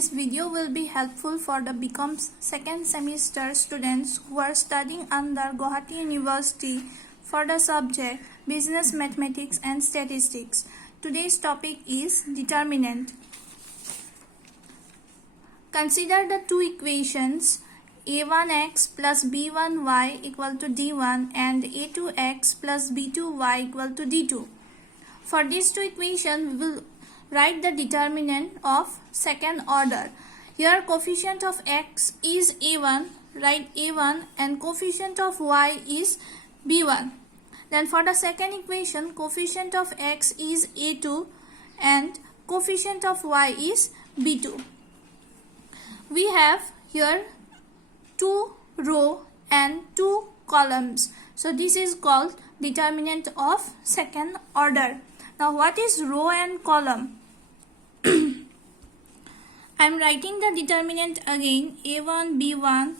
This video will be helpful for the BCom second semester students who are studying under Guwahati University for the subject Business Mathematics and Statistics. Today's topic is determinant. Consider the two equations a1x plus b1y equal to d1 and a2x plus b2y equal to d2. For these two equations, we will write the determinant of second order. Here coefficient of x is a1, write a1, and coefficient of y is b1. Then for the second equation, coefficient of x is a2 and coefficient of y is b2. We have here two row and two columns. So this is called determinant of second order. Now what is row and column? I am writing the determinant again, a1, b1,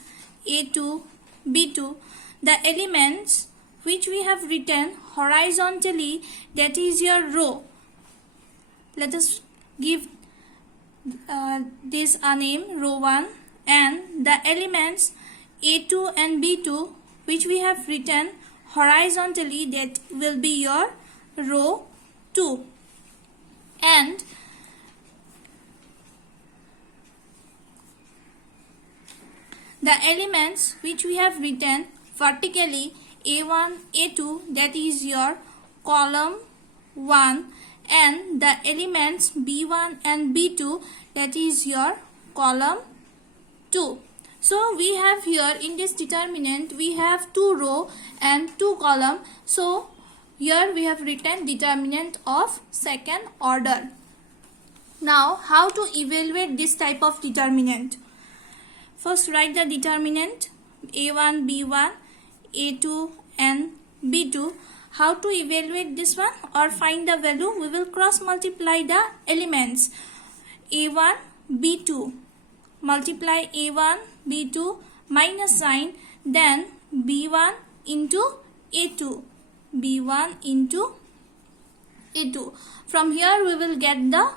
a2, b2. The elements which we have written horizontally, that is your row. Let us give this a name, row 1, and the elements a2 and b2 which we have written horizontally, that will be your row 2. And the elements which we have written vertically, a1, a2, that is your column 1, and the elements b1 and b2, that is your column 2. So we have here in this determinant, we have two row and two column. So here we have written determinant of second order. Now how to evaluate this type of determinant? First write the determinant a1, b1, a2 and b2. How to evaluate this one or find the value? We will cross multiply the elements a1, b2. Multiply a1, b2 minus sign, then b1 into a2. b1 into a2. From here we will get the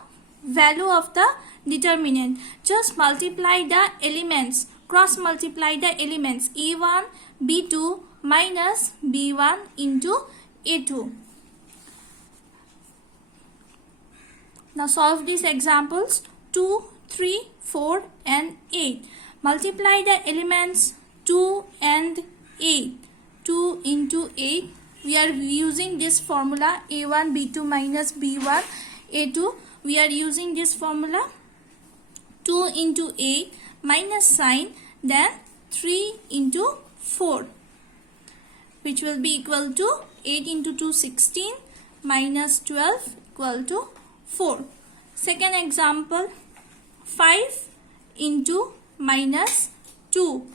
value of the determinant. Just multiply the elements, cross multiply the elements a1, b2 minus b1 into a2. Now solve these examples 2, 3, 4 and 8. Multiply the elements 2 and 8. 2 into 8. We are using this formula a1, b2 minus b1, a2. We are using this formula 2 into 8 minus sign, then 3 into 4, which will be equal to 8 into 2, 16 minus 12 equal to 4. Second example, 5 into minus 2,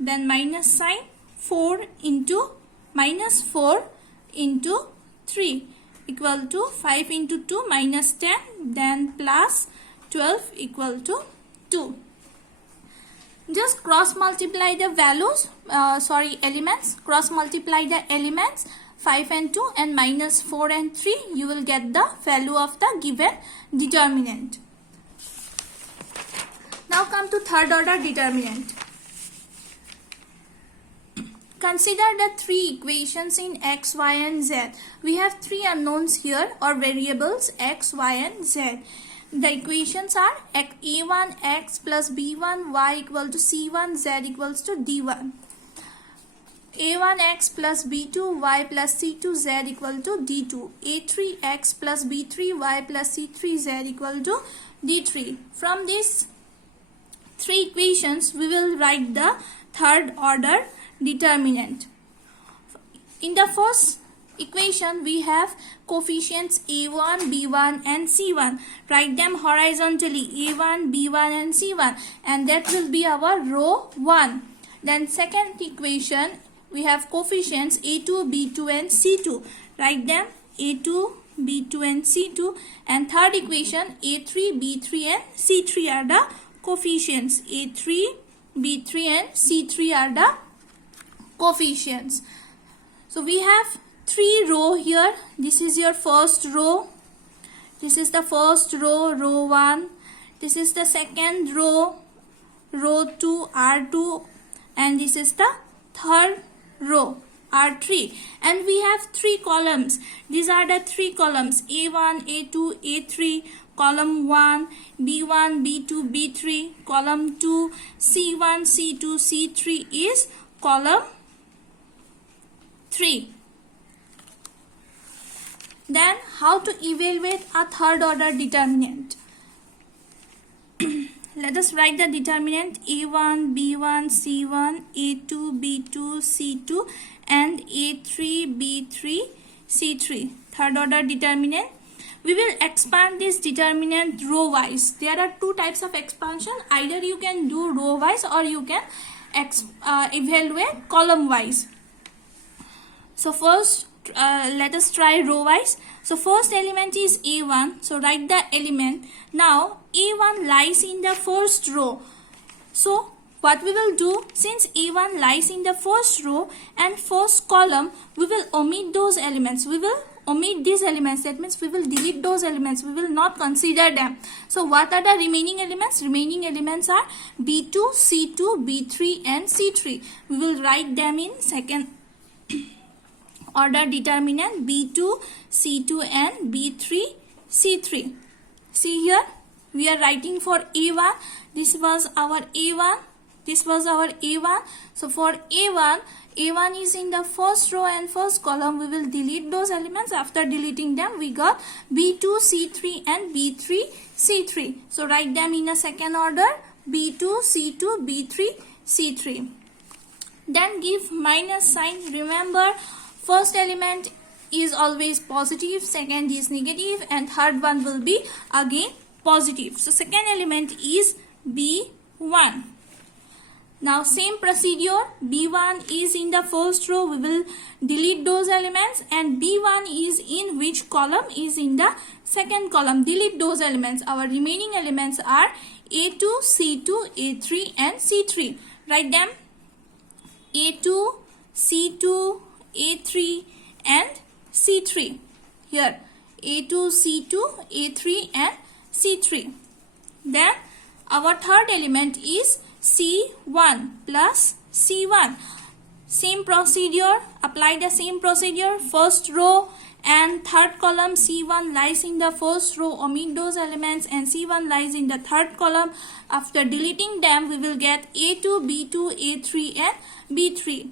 then minus sign, 4 into minus 4 into 3 equal to 5 into 2 minus 10, then plus 12 equal to 2. Just cross multiply the values, elements. Cross multiply the elements 5 and 2 and minus 4 and 3. You will get the value of the given determinant. Now come to third order determinant. Consider the three equations in x, y and z. We have three unknowns here or variables x, y and z. The equations are a1x plus b1y equal to c1, z equals to d1. a1x plus b2y plus c2z equal to d2. a3x plus b3y plus c3z equal to d3. From these three equations, we will write the third order determinant. In the first equation, we have coefficients a1, b1 and c1. Write them horizontally a1, b1 and c1, and that will be our row 1. Then second equation, we have coefficients a2, b2 and c2. Write them a2, b2 and c2. And third equation, a3, b3 and c3 are the coefficients. a3, b3 and c3 are the coefficients. So we have three row here. This is your first row. This is the first row, row 1. This is the second row, row 2 R2, and this is the third row R3, and we have 3 columns. These are the 3 columns: A1, A2, A3, column 1, B1, B2, B3, column 2, C1, C2, C3 is column 3. Then how to evaluate a third order determinant? Let us write the determinant: A1, B1, C1, A2, B2, C2, and A3, B3, C3. Third order determinant. We will expand this determinant row wise. There are 2 types of expansion. Either you can do row wise or you can evaluate column wise. So first let us try row wise. So first element is A1. So write the element. Now A1 lies in the first row. So what we will do, since A1 lies in the first row and first column, we will omit those elements. We will omit these elements. That means we will delete those elements. We will not consider them. So what are the remaining elements? Remaining elements are B2, C2, B3 and C3. We will write them in second order determinant: B2, C2 and B3, C3. See here, we are writing for A1. This was our A1. This was our A1. So for A1, A1 is in the first row and first column. We will delete those elements. After deleting them, we got B2, C3 and B3, C3. So write them in a second order: B2, C2, B3, C3. Then give minus sign. Remember, first element is always positive, second is negative, and third one will be again positive. So second element is B1. Now same procedure, B1 is in the first row, we will delete those elements, and B1 is in which column? Is in the second column. Delete those elements. Our remaining elements are A2, C2, A3 and C3. Write them: A2, C2, A3 and C3. Here A2, C2, A3 and C3. Then our third element is C1 plus C1. Same procedure, apply the same procedure. First row and third column, C1 lies in the first row, omit those elements, and C1 lies in the third column. After deleting them, we will get A2, B2, A3 and B3.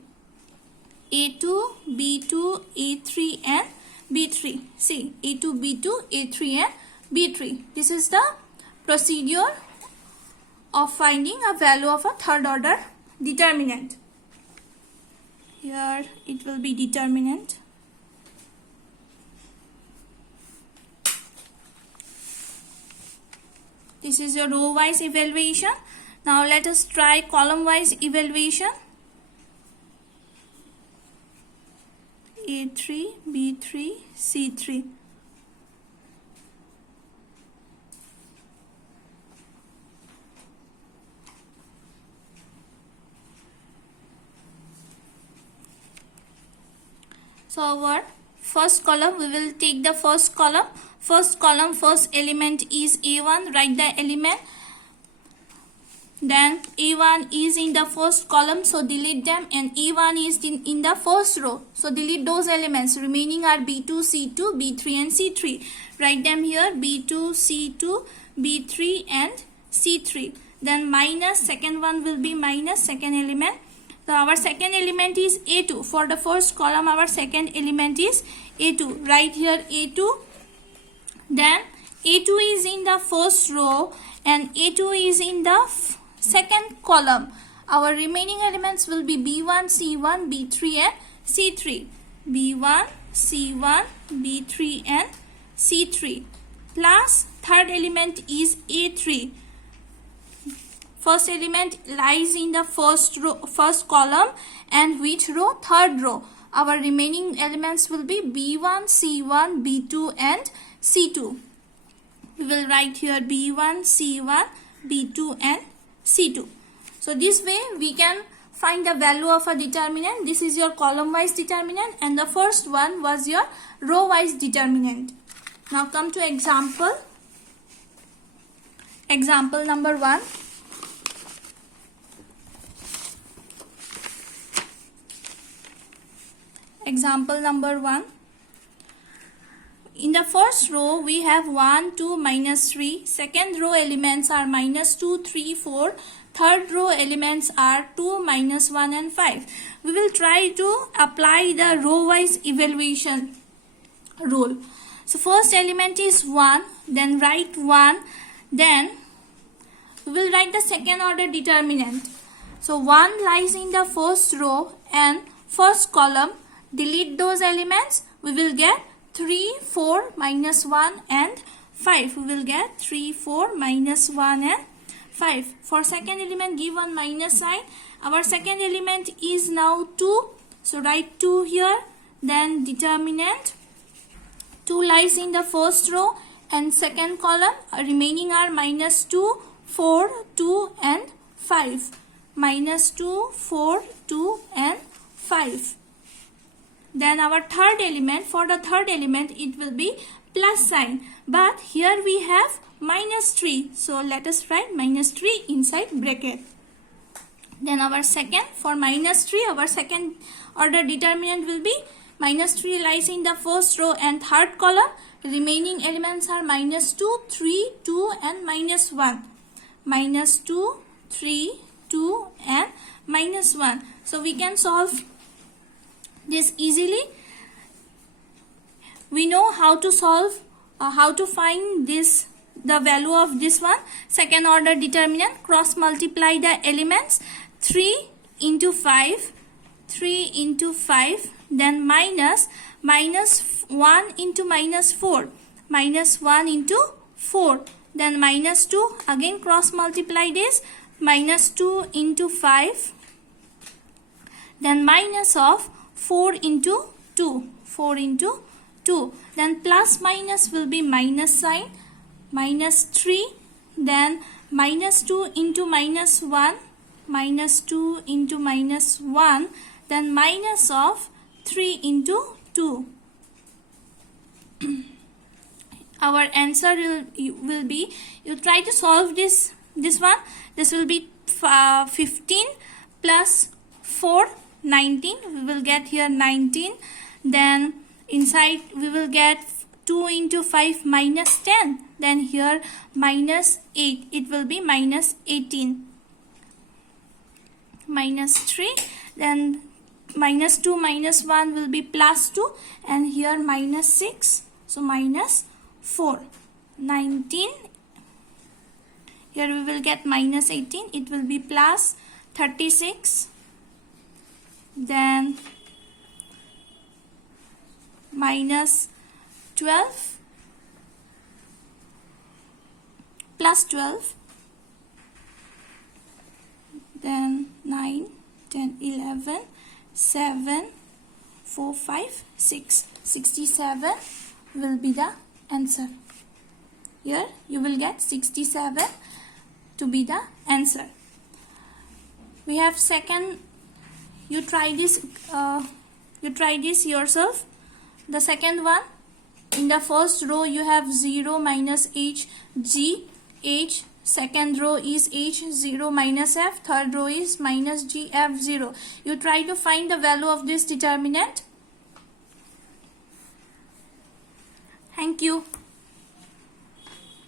A2, B2, A3 and B3. See, A2, B2, A3 and B3. This is the procedure of finding a value of a third order determinant. Here it will be determinant. This is your row wise evaluation. Now let us try column wise evaluation. A3, B3, C3. So our first column, we will take the first column. First column, first element is A1. Write the element. Then A1 is in the first column, so delete them, and A1 is in the first row, so delete those elements. Remaining are B2, C2, B3 and C3. Write them here: B2, C2, B3 and C3. Then minus, second one will be minus, second element. So our second element is A2. For the first column, our second element is A2. Write here A2. Then A2 is in the first row and A2 is in the second column. Our remaining elements will be B1, C1, B3 and C3. B1, C1, B3 and C3. Plus third element is A3. First element lies in the first row, first column, and which row? Third row. Our remaining elements will be B1, C1, B2 and C2. We will write here B1, C1, B2 and C2. So this way we can find the value of a determinant. This is your column wise determinant, and the first one was your row wise determinant. Now come to example. Example number 1. Example number 1. In the first row, we have 1, 2, minus 3. Second row elements are minus 2, 3, 4. Third row elements are 2, minus 1 and 5. We will try to apply the row-wise evaluation rule. So first element is 1, then write 1, then we will write the second order determinant. So 1 lies in the first row and first column. Delete those elements. We will get 3, 4, minus 1 and 5. We will get 3, 4, minus 1 and 5. For second element, give one minus sign. Our second element is now 2. So write 2 here. Then determinant. 2 lies in the first row and second column. Remaining are minus 2, 4, 2 and 5. Minus 2, 4, 2 and 5. Then our third element, for the third element it will be plus sign. But here we have minus 3. So let us write minus 3 inside bracket. Then our second, for minus 3, our second order determinant will be minus 3 lies in the first row and third column. Remaining elements are minus 2, 3, 2 and minus 1. Minus 2, 3, 2 and minus 1. So we can solve this easily. We know how to solve, how to find this, the value of this one. Second order determinant, cross multiply the elements. 3 into 5, 3 into 5, then minus 1 into minus 4, minus 1 into 4, then minus 2, again cross multiply this, minus 2 into 5, then minus of 4 into 2, 4 into 2, then plus minus will be minus sign, minus 3, then minus 2 into minus 1, minus 2 into minus 1, then minus of 3 into 2. Our answer will be, you try to solve this one, this will be 15 plus 4, 19. We will get here 19. Then inside we will get 2 into 5 minus 10. Then here minus 8. It will be minus 18. Minus 3. Then minus 2 minus 1 will be plus 2. And here minus 6. So minus 4. 19. Here we will get minus 18. It will be plus 36. Then minus 12 plus 12, then 9, 10, 11, 7, 4, 5, 6, 67 will be the answer. Here you will get 67 to be the answer. We have second. You try this yourself. The second one, in the first row you have 0 minus h, g, h. Second row is h, 0 minus f. Third row is minus g, f, 0. You try to find the value of this determinant. Thank you.